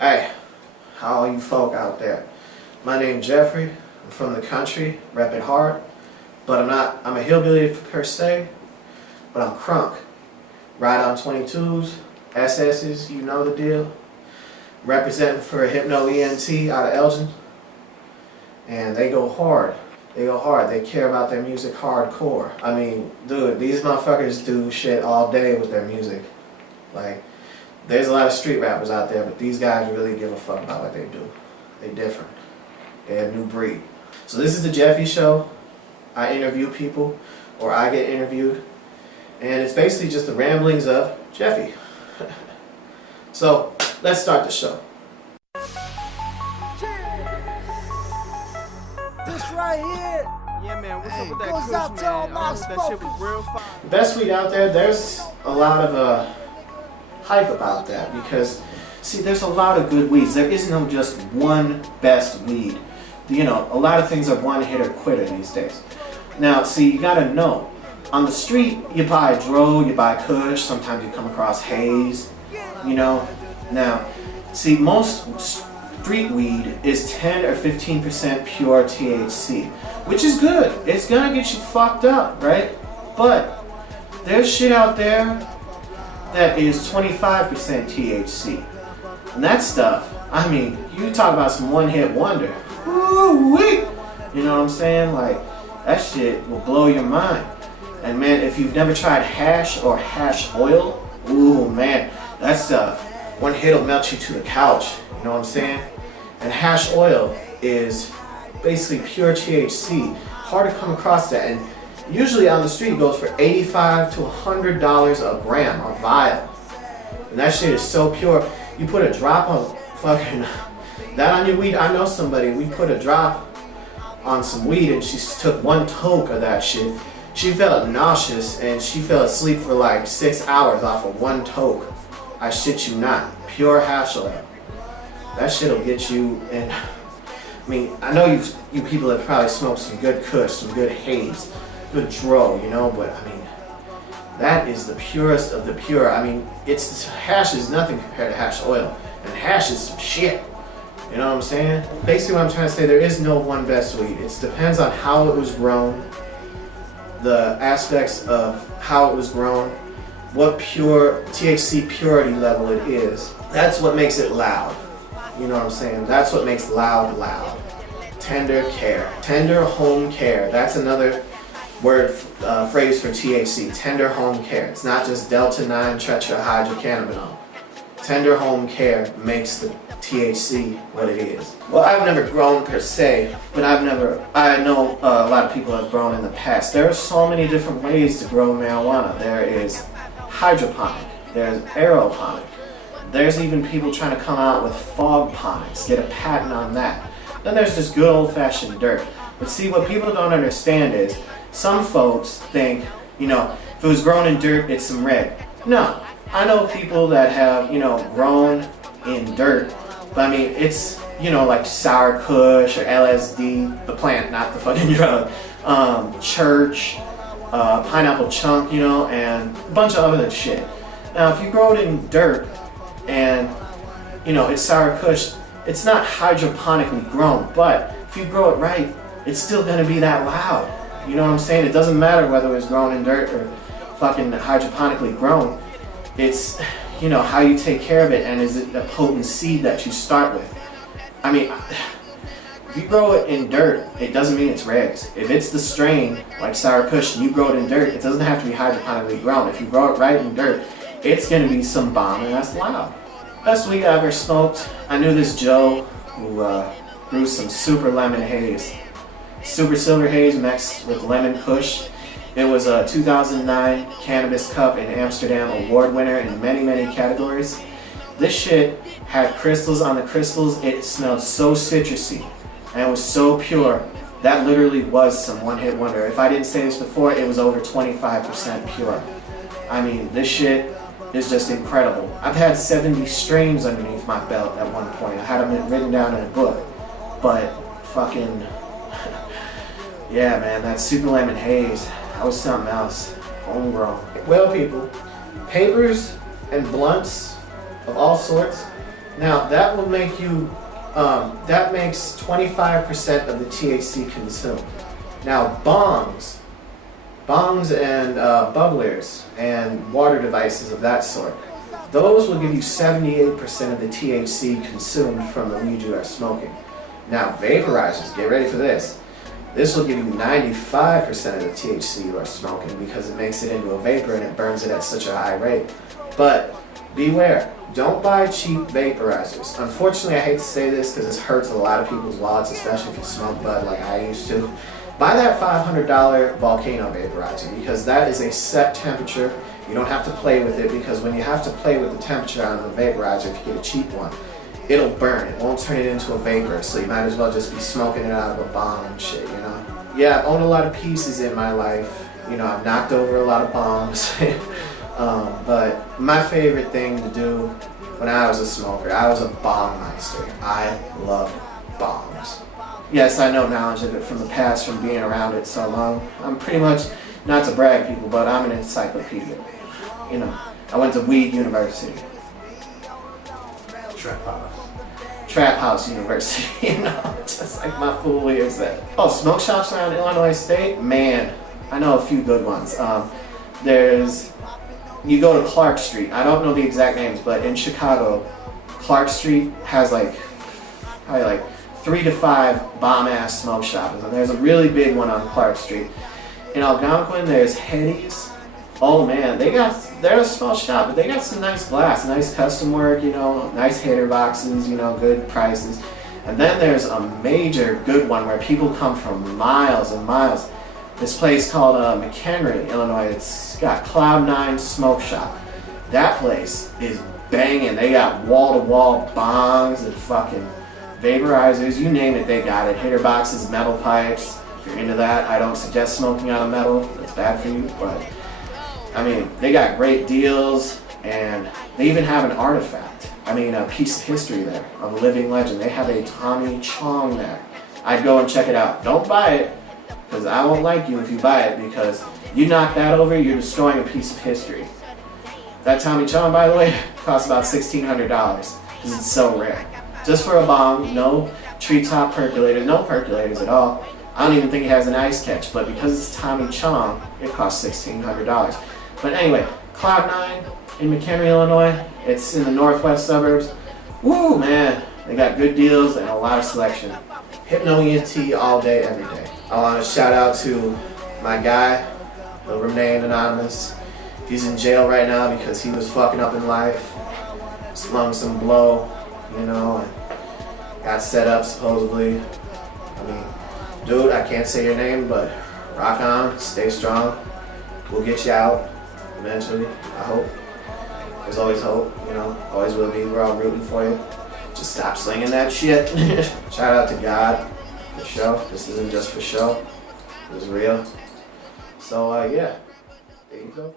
Hey, how all you folk out there? My name's Jeffy. I'm from the country, repping hard, but I'm a hillbilly per se, but I'm crunk. Ride on 22s, SS's, you know the deal. Representing for HYPNO ENT out of Elgin. And they go hard. They go hard. They care about their music hardcore. I mean, dude, these motherfuckers do shit all day with their music. Like, there's a lot of street rappers out there, but these guys really give a fuck about what they do. They're different. They're a new breed. So this is the Jeffy Show. I interview people, or I get interviewed. And it's basically just the ramblings of Jeffy. So, let's start the show. This right here. Yeah, man, what's up with that goes kush, out to all man? my That shit was real fire. The best weed out there, there's a lot of hype about that because, see, there's a lot of good weeds. There is no just one best weed. You know, a lot of things are one hitter quitter these days. Now, see, you gotta know, on the street, you buy dro, you buy kush, sometimes you come across haze, you know. Now, see, most street weed is 10 or 15% pure THC, which is good. It's gonna get you fucked up, right? But there's shit out there that is 25% THC. And that stuff, I mean, you talk about some one-hit wonder. Woo-wee! You know what I'm saying? Like, that shit will blow your mind. And man, if you've never tried hash or hash oil, ooh man, that stuff, one hit will melt you to the couch. You know what I'm saying? And hash oil is basically pure THC. Hard to come across that. And usually on the street it goes for $85 to $100 a gram, a vial. And that shit is so pure. You put a drop of fucking that on your weed. I know somebody, we put a drop on some weed and she took one toke of that shit. She felt nauseous and she fell asleep for like 6 hours off of one toke. I shit you not. Pure hash oil. That shit'll get you in. I mean, I know you people have probably smoked some good kush, some good haze, good dro, you know, but I mean, that is the purest of the pure. I mean, hash is nothing compared to hash oil, and hash is some shit. You know what I'm saying? Basically what I'm trying to say, there is no one best weed. It depends on how it was grown, the aspects of how it was grown, what pure THC purity level it is. That's what makes it loud. You know what I'm saying? That's what makes loud loud. Tender care. Tender home care. That's another word, phrase for THC. Tender home care. It's not just Delta-9 tetrahydrocannabinol. Tender home care makes the THC what it is. Well, I've never grown per se, but I know a lot of people have grown in the past. There are so many different ways to grow marijuana. There is hydroponic, there's aeroponic, there's even people trying to come out with fog ponics, get a patent on that. Then there's just good old-fashioned dirt. But see, what people don't understand is, some folks think, you know, if it was grown in dirt, it's some reg. No, I know people that have, you know, grown in dirt, but I mean, it's, you know, like sour kush or LSD, the plant, not the fucking drug, church, pineapple chunk, you know, and a bunch of other shit. Now, if you grow it in dirt and, you know, it's sour kush, it's not hydroponically grown, but if you grow it right, it's still gonna be that loud. You know what I'm saying? It doesn't matter whether it's grown in dirt or fucking hydroponically grown. It's, you know, how you take care of it, and is it a potent seed that you start with? I mean, if you grow it in dirt, it doesn't mean it's regs. If it's the strain, like sour kush, and you grow it in dirt, it doesn't have to be hydroponically grown. If you grow it right in dirt, it's gonna be some bomb, and that's loud. Best weed I ever smoked, I knew this Joe who grew some super lemon haze. Super silver haze mixed with lemon kush. It was a 2009 Cannabis Cup in Amsterdam award winner in many, many categories. This shit had crystals on the crystals. It smelled so citrusy and it was so pure. That literally was some one-hit wonder. If I didn't say this before, it was over 25% pure. I mean, this shit is just incredible. I've had 70 strains underneath my belt at one point. I had them written down in a book. But fucking, yeah man, that super lemon haze, that was something else. Homegrown. Well people, papers and blunts of all sorts Now that will make you, that makes 25% of the THC consumed. Now bongs and bubblers and water devices of that sort, those will give you 78% of the THC consumed from the weed you are smoking. Now vaporizers, get ready for this. This will give you 95% of the THC you are smoking because it makes it into a vapor and it burns it at such a high rate. But beware, don't buy cheap vaporizers. Unfortunately, I hate to say this because this hurts a lot of people's wallets, especially if you smoke bud like I used to. Buy that $500 volcano vaporizer because that is a set temperature. You don't have to play with it because when you have to play with the temperature on the vaporizer, if you get a cheap one, it'll burn. It won't turn it into a vapor, so you might as well just be smoking it out of a bomb and shit, you know? Yeah, I've owned a lot of pieces in my life. You know, I've knocked over a lot of bombs. But my favorite thing to do when I was a smoker, I was a bong meister. I love bongs. Yes, I know knowledge of it from the past, from being around it so long. I'm pretty much, not to brag people, but I'm an encyclopedia. You know, I went to Weed University. Trap House University, you know, just like my fool here said. Oh, smoke shops around Illinois State? Man, I know a few good ones. You go to Clark Street. I don't know the exact names, but in Chicago, Clark Street has probably like 3 to 5 bomb-ass smoke shops. And there's a really big one on Clark Street. In Algonquin, there's Hetty's. Oh man, they're a small shop, but they got some nice glass, nice custom work, you know, nice hitter boxes, you know, good prices. And then there's a major good one where people come from miles and miles. This place called McHenry, Illinois. It's got Cloud9 Smoke Shop. That place is banging. They got wall-to-wall bongs and fucking vaporizers, you name it, they got it. Hitter boxes, metal pipes. If you're into that, I don't suggest smoking on a metal. It's bad for you, but I mean, they got great deals, and they even have an artifact. I mean, a piece of history there, of a living legend. They have a Tommy Chong there. I'd go and check it out. Don't buy it, because I won't like you if you buy it, because you knock that over, you're destroying a piece of history. That Tommy Chong, by the way, costs about $1,600, because it's so rare. Just for a bong, no treetop percolator, no percolators at all. I don't even think it has an ice catch, but because it's Tommy Chong, it costs $1,600. But anyway, Cloud9 in McHenry, Illinois. It's in the northwest suburbs. Woo, man, they got good deals and a lot of selection. HYPNO ENT all day, every day. I want to shout out to my guy, the remain anonymous. He's in jail right now because he was fucking up in life, slung some blow, you know, and got set up supposedly. I mean, dude, I can't say your name, but rock on, stay strong. We'll get you out eventually, I hope. There's always hope, you know, always will be. We're all rooting for you. Just stop slinging that shit. Shout out to God for show. This isn't just for show. It was real. So, yeah, there you go.